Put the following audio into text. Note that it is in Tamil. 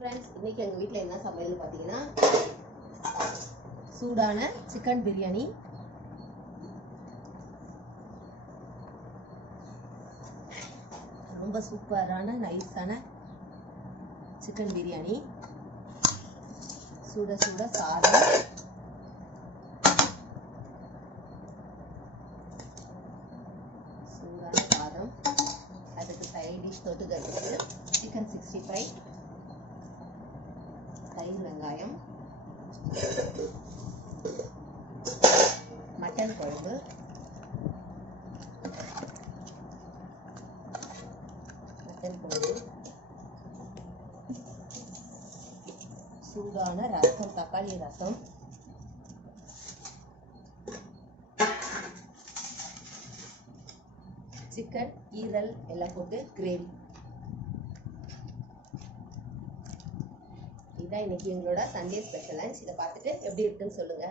फ्रेंड्स இன்னைக்கு எங்க வீட்ல என்ன சமையல் பாத்தீங்கன்னா சூடான சிக்கன் பிரியாணி ரொம்ப சூப்பரான நைஸான சிக்கன் பிரியாணி சுட சுட சாதம் சூடான சாதம் அதுக்கு சைட் டிஷ் தொட்டுக்கிறதுக்கு चिकन 65 தயிர் வெங்காயம் மட்டன் குழம்பு சூடான ரசம் தக்காளி ரசம் சிக்கன் ஈரல் எல்லாம் போட்டு கிரேவி இதான் இன்னைக்கு எங்களோட சண்டே ஸ்பெஷல் லஞ்ச். இதை பார்த்துட்டு எப்படி இருக்குன்னு சொல்லுங்க.